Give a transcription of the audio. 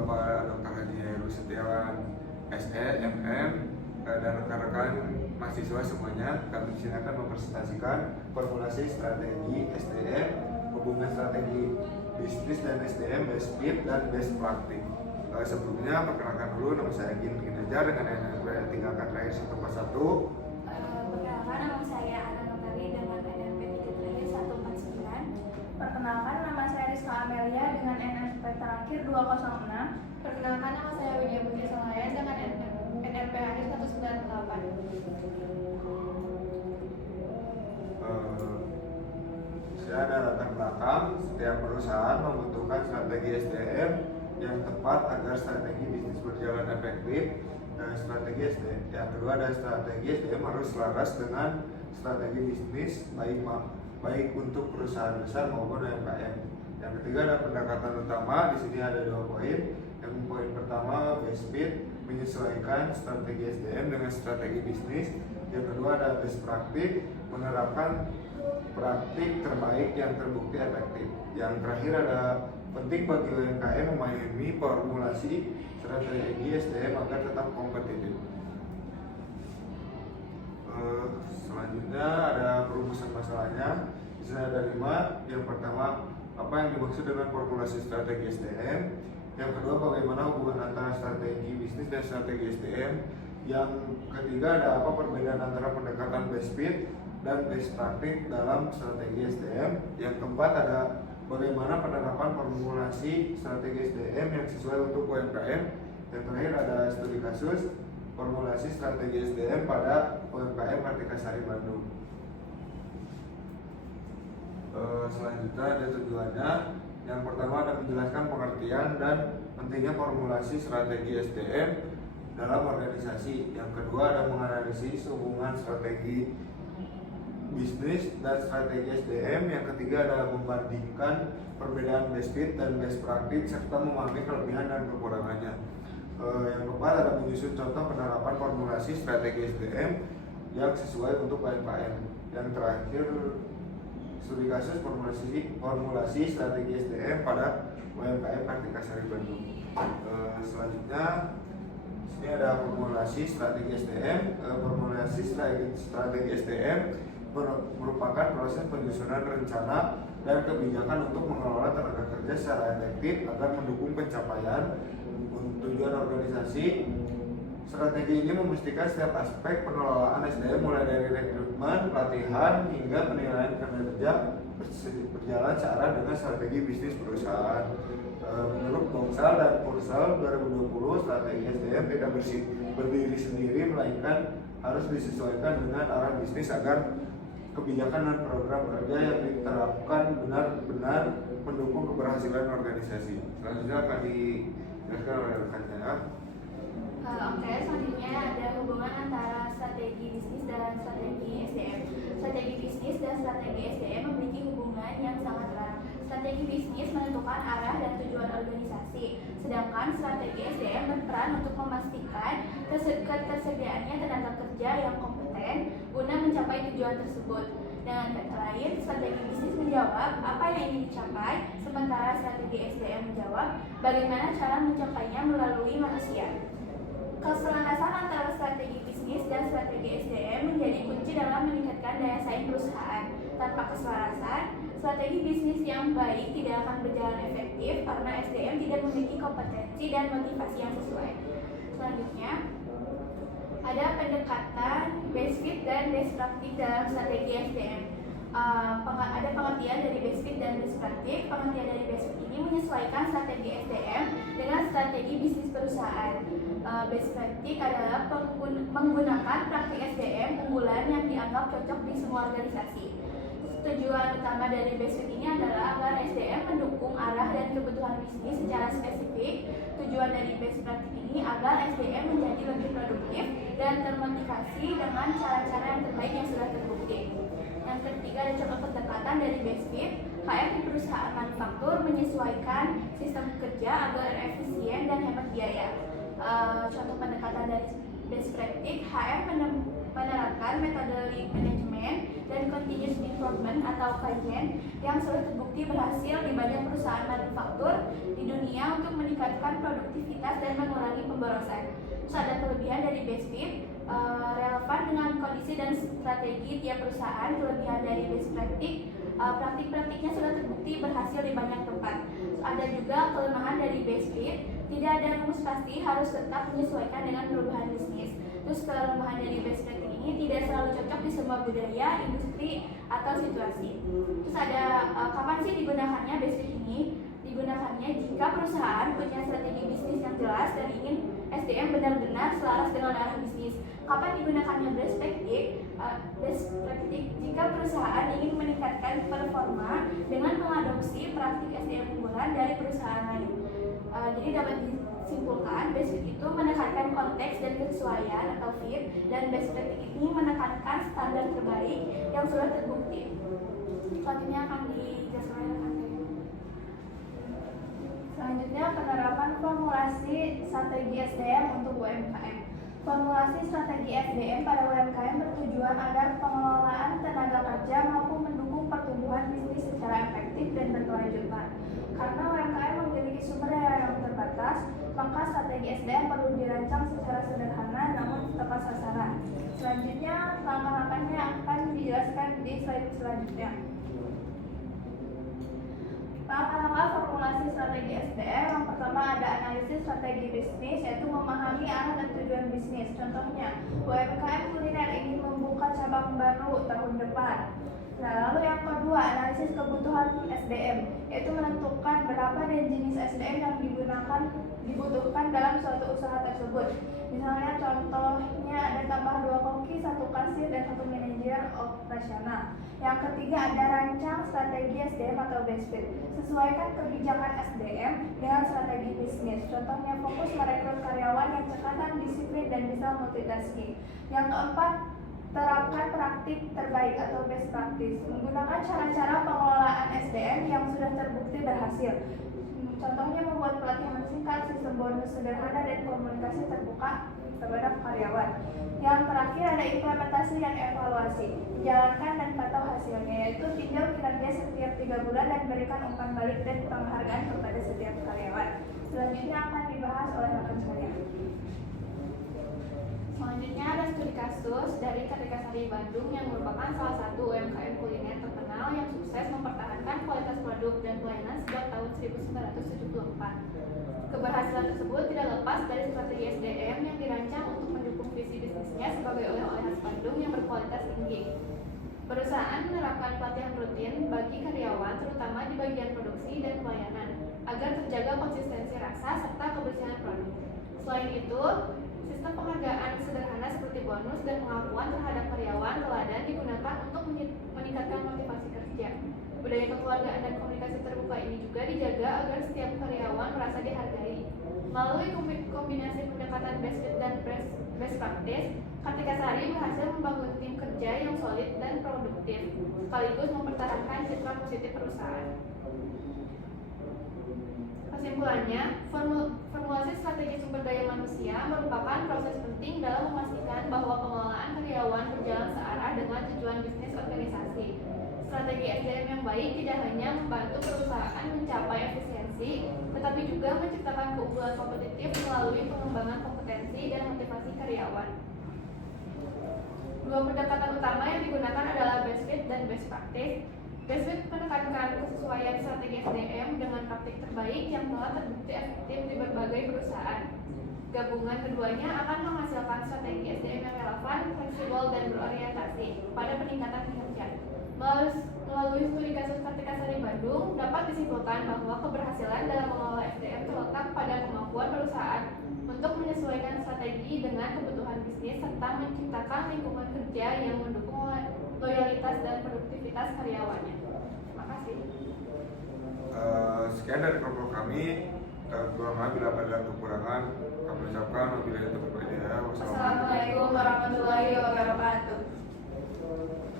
Bapak Dr. Haji Heru Setiawan SE, MM, dan rekan-rekan mahasiswa semuanya. Kami di sini akan mempresentasikan formulasi strategi SDM, hubungan strategi bisnis dan SDM, best fit dan best praktik. Sebelumnya perkenalkan dulu, nama saya Gin Ginajar dengan NNP 3 angka terakhir 141. Perkenalkan, nama saya Ana Notari dengan NNP 3 terakhir 149. Perkenalkan, nama saya Rizka Amelia dengan NNP terakhir 206. Perkenalkan, nama saya Widya Putri Solayan dengan NNP akhir 198. Saya ada latar belakang, setiap perusahaan membutuhkan strategi SDM yang tepat agar strategi bisnis berjalan efektif. Strategi SDM yang kedua ada strategi SDM harus selaras dengan strategi bisnis baik untuk perusahaan besar maupun UMKM. Yang ketiga ada pendekatan utama. Di sini ada 2 poin. Yang poin pertama best fit, menyesuaikan strategi SDM dengan strategi bisnis. Yang kedua ada best praktik, menerapkan praktik terbaik yang terbukti efektif. Yang terakhir ada penting bagi UMKM memahami formulasi strategi SDM agar tetap kompetitif. Selanjutnya ada perumusan masalahnya. Di sini ada 5. Yang pertama, apa yang dimaksud dengan formulasi strategi SDM? Yang kedua, bagaimana hubungan antara strategi bisnis dan strategi SDM? Yang ketiga, ada apa perbedaan antara pendekatan best fit dan best praktik dalam strategi SDM? Yang keempat, ada bagaimana penerapan formulasi strategi SDM yang sesuai untuk UMKM? Yang terakhir ada studi kasus formulasi strategi SDM pada UMKM Kartika Sari Bandung. Selanjutnya ada tujuannya. Yang pertama ada menjelaskan pengertian dan pentingnya formulasi strategi SDM dalam organisasi. Yang kedua ada menganalisis hubungan strategi bisnis dan strategi SDM. Yang ketiga ada membandingkan perbedaan best fit dan best praktik serta memahami kelebihan dan kekurangannya. Yang keempat ada menyusun contoh penerapan formulasi strategi SDM yang sesuai untuk UMKM. Yang terakhir studi kasus formulasi strategi SDM pada UMKM Kartika Sari Bandung. Selanjutnya ini ada formulasi strategi SDM. Formulasi strategi SDM merupakan proses penyusunan rencana dan kebijakan untuk mengelola tenaga kerja secara efektif agar mendukung pencapaian tujuan organisasi. Strategi ini memastikan setiap aspek pengelolaan SDM mulai dari rekrutmen, pelatihan, hingga penilaian kinerja berjalan searah dengan strategi bisnis perusahaan. Menurut Bongsal dan Pursal 2020, strategi SDM tidak berdiri sendiri, melainkan harus disesuaikan dengan arah bisnis agar kebijakan dan program kerja yang diterapkan benar-benar mendukung keberhasilan organisasi. Selanjutnya akan dijelaskan oleh rekannya. Oke, selanjutnya ada hubungan antara strategi bisnis dan strategi SDM. Strategi bisnis dan strategi SDM memiliki hubungan yang sangat erat. Strategi bisnis menentukan arah dan tujuan organisasi, sedangkan strategi SDM berperan untuk memastikan ketersediaannya tenaga kerja yang kompeten guna mencapai tujuan tersebut. Dengan kata lain, strategi bisnis menjawab apa yang ingin dicapai, sementara strategi SDM menjawab bagaimana cara mencapainya melalui manusia. Keselarasan antara strategi bisnis dan strategi SDM menjadi kunci dalam meningkatkan daya saing perusahaan. Tanpa keselarasan, strategi bisnis yang baik tidak akan berjalan efektif karena SDM tidak memiliki kompetensi dan motivasi yang sesuai. Selanjutnya, ada pendekatan best fit dan best praktik dalam strategi SDM. Ada pengertian dari best fit dan best praktik. Pengertian dari best fit ini menyesuaikan strategi SDM dengan strategi bisnis perusahaan. Best praktik adalah menggunakan praktik SDM unggulan yang dianggap cocok di semua organisasi. Tujuan utama dari best fit ini adalah agar SDM mendukung arah dan kebutuhan bisnis secara spesifik. Tujuan dari best praktik ini agar SDM menjadi lebih produktif dan termotivasi dengan cara-cara yang terbaik yang sudah terbukti. Yang ketiga ada contoh pendekatan dari best fit. HR di perusahaan manufaktur menyesuaikan sistem kerja agar efisien dan hemat biaya. Contoh pendekatan dari best practice, HR menerapkan metode lean management dan continuous improvement atau kaizen yang sudah terbukti berhasil di banyak perusahaan manufaktur di dunia dunia untuk meningkatkan produktivitas dan mengurangi pemborosan. Terus ada kelebihan dari best fit, relevan dengan kondisi dan strategi tiap perusahaan. Kelebihan dari best practice, praktik-praktiknya sudah terbukti berhasil di banyak tempat. Terus ada juga kelemahan dari best fit, tidak ada rumus pasti, harus tetap menyesuaikan dengan perubahan bisnis. Terus kelemahan dari best practice ini tidak selalu cocok di semua budaya, industri, atau situasi. Terus ada kapan sih digunakannya best practice ini? Digunakannya jika perusahaan punya strategi bisnis yang jelas dan ingin SDM benar-benar selaras dengan arah bisnis. Kapan digunakannya best practice? Jika perusahaan ingin meningkatkan performa dengan mengadopsi praktik SDM unggulan dari perusahaan lain. Jadi dapat disimpulkan, best fit itu menekankan konteks dan kesesuaian atau fit, dan best practice ini menekankan standar terbaik yang sudah terbukti. Selanjutnya akan dijelaskan oleh Selanjutnya, penerapan formulasi strategi SDM untuk UMKM. Formulasi strategi SDM pada UMKM bertujuan agar pengelolaan tenaga kerja mampu mendukung pertumbuhan bisnis secara efektif dan berkelanjutan. Karena UMKM memiliki sumber daya yang terbatas, maka strategi SDM perlu dirancang secara sederhana namun tepat sasaran. Selanjutnya, langkah-langkahnya akan dijelaskan di slide selanjutnya. Langkah-langkah formulasi strategi SDM. Yang pertama ada analisis strategi bisnis, yaitu memahami arah dan tujuan bisnis. Contohnya, UMKM kuliner ingin membuka cabang baru tahun depan. Nah, lalu yang kedua, analisis kebutuhan SDM, yaitu menentukan berapa dan jenis SDM yang dibutuhkan dalam suatu usaha tersebut. Misalnya contohnya ada tambah 2 koki, 1 kasir, dan 1 manajer operasional. Yang ketiga ada rancang strategi SDM atau best fit. Sesuaikan kebijakan SDM dengan strategi bisnis. Contohnya fokus merekrut karyawan yang cekatan, disiplin, dan bisa multitasking. Yang keempat, terapkan praktik terbaik atau best practice. Menggunakan cara-cara pengelolaan SDM yang sudah terbukti berhasil. Contohnya membuat pelatihan singkat, sistem bonus sederhana, dan komunikasi terbuka kepada karyawan. Yang terakhir ada implementasi dan evaluasi. Dijalankan dan pantau hasilnya, yaitu tinjau kinerja setiap 3 bulan dan berikan umpan balik dan penghargaan kepada setiap karyawan. Selanjutnya akan dibahas oleh rekan saya. Selanjutnya ada studi kasus dari Kartikasari Bandung yang merupakan salah satu UMKM kuliner terkenal yang sukses mempertahankan kualitas produk dan pelayanan sejak tahun 1974. Keberhasilan tersebut tidak lepas dari strategi SDM yang dirancang untuk mendukung visi bisnisnya sebagai oleh-oleh khas Bandung yang berkualitas tinggi. Perusahaan menerapkan pelatihan rutin bagi karyawan terutama di bagian produksi dan pelayanan agar terjaga konsistensi rasa serta kebersihan produk. Selain itu, sistem penghargaan sederhana seperti bonus dan pengakuan terhadap karyawan teladan digunakan untuk meningkatkan motivasi kerja. Budaya kekeluargaan dan komunikasi terbuka ini juga dijaga agar setiap karyawan merasa dihargai. Melalui kombinasi pendekatan best fit dan best practice, Kartikasari berhasil membangun tim kerja yang solid dan produktif, sekaligus mempertahankan citra positif perusahaan. Kesimpulannya, formulasi strategi sumber daya manusia merupakan proses penting dalam memastikan bahwa pengelolaan karyawan berjalan searah dengan tujuan bisnis organisasi. Strategi SDM yang baik tidak hanya membantu perusahaan mencapai efisiensi, tetapi juga menciptakan keunggulan kompetitif melalui pengembangan kompetensi dan motivasi karyawan. 2 pendekatan utama yang digunakan adalah best fit dan best practice. Best fit menekankan kesesuaian strategi SDM dengan praktik terbaik yang telah terbukti efektif di berbagai perusahaan. Gabungan keduanya akan menghasilkan strategi SDM yang relevan, fleksibel, dan berorientasi pada peningkatan kinerja. Melalui studi kasus Kartikasari Bandung, dapat disimpulkan bahwa keberhasilan dalam mengelola SDM terletak pada kemampuan perusahaan untuk menyesuaikan strategi dengan kebutuhan bisnis serta menciptakan lingkungan kerja yang mendukung loyalitas dan produktivitas karyawannya. Terima kasih. Sekian dari kelompok kami. Kurang lebih bila ada kekurangan kami ucapkan wabillahi taufiq wal hidayah. Wassalamualaikum warahmatullahi wabarakatuh.